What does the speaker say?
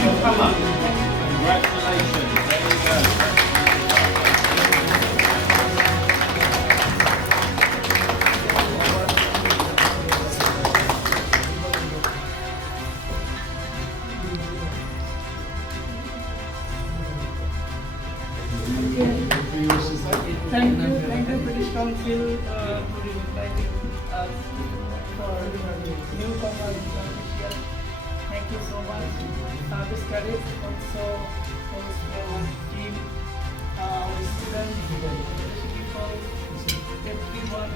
Newcomer. Congratulations. There you go. Thank you, British Council, for inviting us for Newcomer Bangladeshi. Thank you so much. The studies also host our team, our students, Bangladeshi people, everyone.